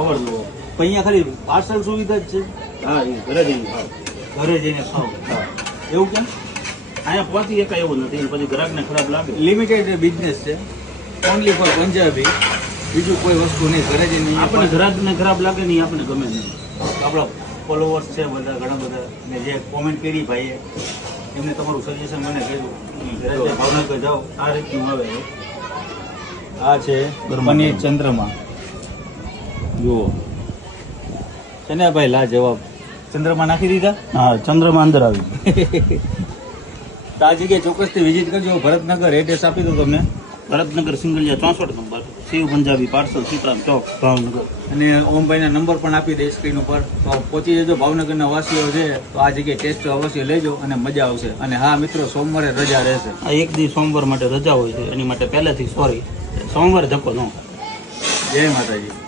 ખબર જુઓ અહીંયા ખાલી પાર્સલ સુવિધા જ છે. હા એ ઘરે જઈને ખાવ. ઘરે જઈને ખાવ હા એવું કેમ? અહીંયા પહોંચી એકાય એવું નથી પછી ગ્રાહકને ખરાબ લાગે. લિમિટેડ બિઝનેસ છે, ઓનલી ફોર પંજાબી, બીજું કોઈ વસ્તુ નહીં. ઘરે જઈને આપણે ગ્રાહકને ખરાબ લાગે નહીં, આપણે ગમે નહીં. આપણા ફોલોવર્સ છે બધા ઘણા બધા, ને જે કોમેન્ટ કરી ભાઈએ એમને તમારું સજેશન મને કર્યું ઘરે જે ભાવનગર જાઓ આ રીતનું આવે. આ છે પનીર ચંદ્રમા, જુઓ છે ને ભાઈ, લા જવાબ. ચંદ્રમા નાખી દીધા. હા ચંદ્રમાં અંદર આવી તો આ જગ્યાએ ચોક્કસથી વિઝિટ કરજો. ભરતનગર એડ્રેસ આપી દો તમને. ભરતનગર સિંગલિયા 64 નંબર, શિવ પંજાબી પાર્સલ, સીતારામ ચોક, ભાવનગર. અને ઓમભાઈના નંબર પણ આપી દે સ્ક્રીન ઉપર. તો પહોંચી જજો. ભાવનગરના વાસીઓ છે તો આ જગ્યાએ ટેસ્ટ અવશ્ય લેજો અને મજા આવશે. અને હા મિત્રો, સોમવારે રજા રહેશે. આ એક દી સોમવાર માટે રજા હોય છે, એની માટે પહેલેથી સોરી. સોમવારે ધક્કો ન. જય માતાજી.